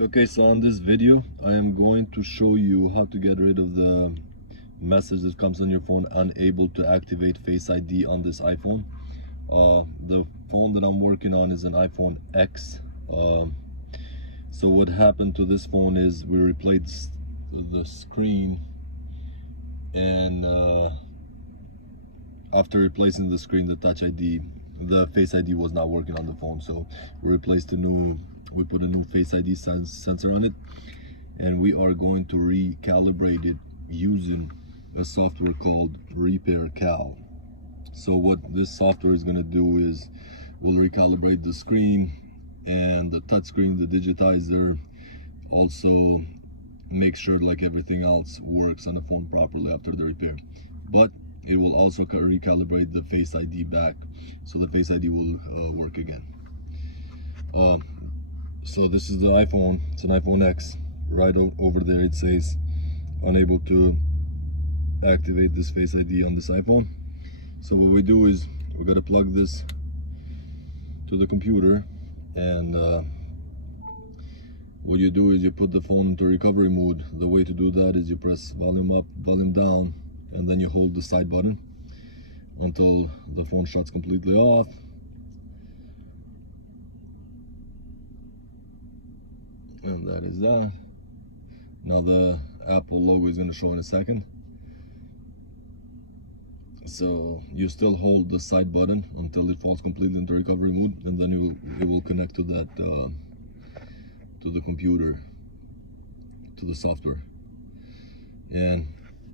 Okay, so on this video I am going to show you how to get rid of the message that comes on your phone, unable to activate Face ID on this iPhone. The phone that I'm working on is an iPhone X. So what happened to this phone is we replaced the screen, and after replacing the screen, the Face ID was not working on the phone. So we put a new Face ID sensor on it, and we are going to recalibrate it using a software called Repair Cal. So what this software is going to do is we'll recalibrate the screen and the touch screen, the digitizer, also make sure like everything else works on the phone properly after the repair. But it will also recalibrate the Face ID back, so the Face ID will work again. So this is the iPhone. It's an iPhone X. Right over there it says unable to activate this Face ID on this iPhone. So what we do is we got to plug this to the computer, and what you do is you put the phone into recovery mode. The way to do that is you press volume up, volume down, and then you hold the side button until the phone shuts completely off. And that is that. Now the Apple logo is going to show in a second. So you still hold the side button until it falls completely into recovery mode, and then it will connect to that to the computer, to the software. And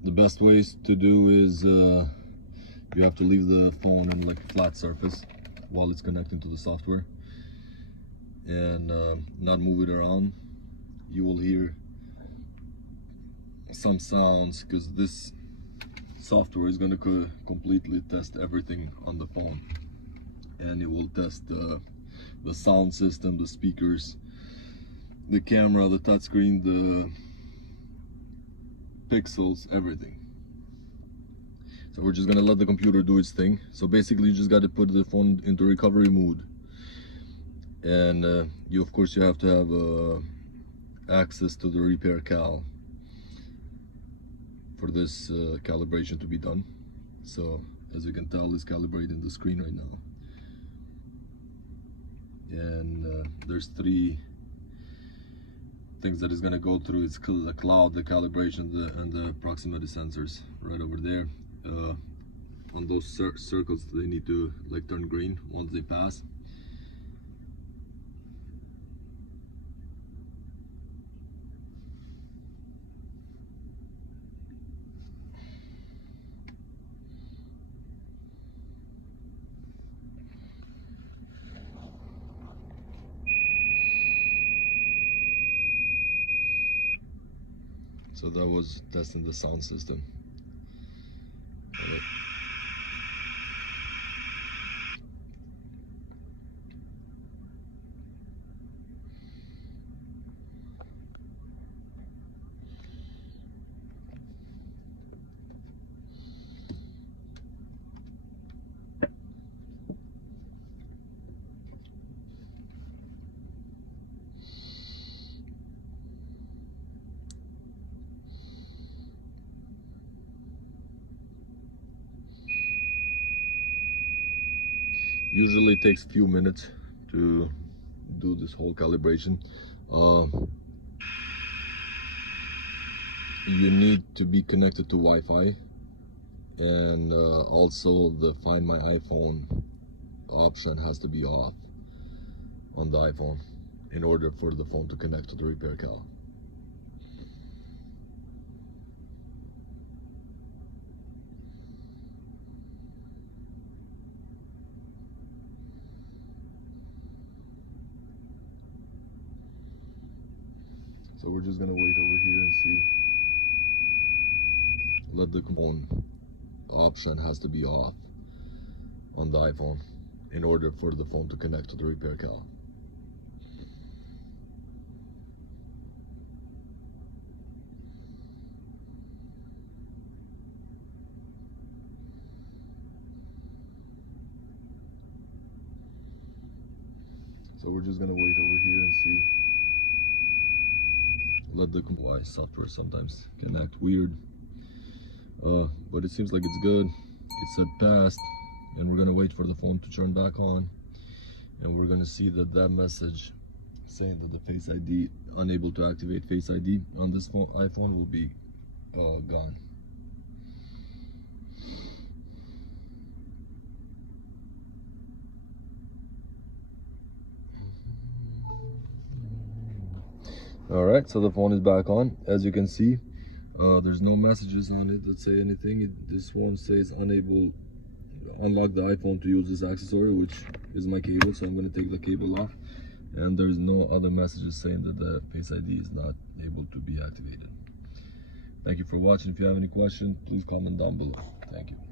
the best ways to do is you have to leave the phone on like a flat surface while it's connecting to the software, and not move it around. You will hear some sounds because this software is going to completely test everything on the phone, and it will test the sound system, the speakers, the camera, the touchscreen, the pixels, everything. So we're just gonna let the computer do its thing. So basically you just got to put the phone into recovery mode, and you of course you have to have access to the Repair Cal for this calibration to be done. So as you can tell, it's calibrating the screen right now, and there's three things that is going to go through. It's the cloud, the calibration, and the proximity sensors right over there. On those circles, they need to like turn green once they pass. So that was testing the sound system. Usually it takes a few minutes to do this whole calibration. You need to be connected to Wi-Fi, and also the Find My iPhone option has to be off on the iPhone in order for the phone to connect to the Repair Cal. So we're just gonna wait over here and see. Let the phone option has to be off on the iPhone in order for the phone to connect to the Repair Cal. So we're just gonna wait over here and see. let the why software sometimes can act weird. But it seems like it's good. It said passed, and we're gonna wait for the phone to turn back on, and we're gonna see that message saying that the Face ID, unable to activate Face ID on this phone, iPhone, will be gone. All right, so the phone is back on. As you can see, there's no messages on it that say anything. This one says unable, unlock the iPhone to use this accessory, which is my cable, so I'm going to take the cable off. And there's no other messages saying that the Face ID is not able to be activated. Thank you for watching. If you have any questions, please comment down below. Thank you.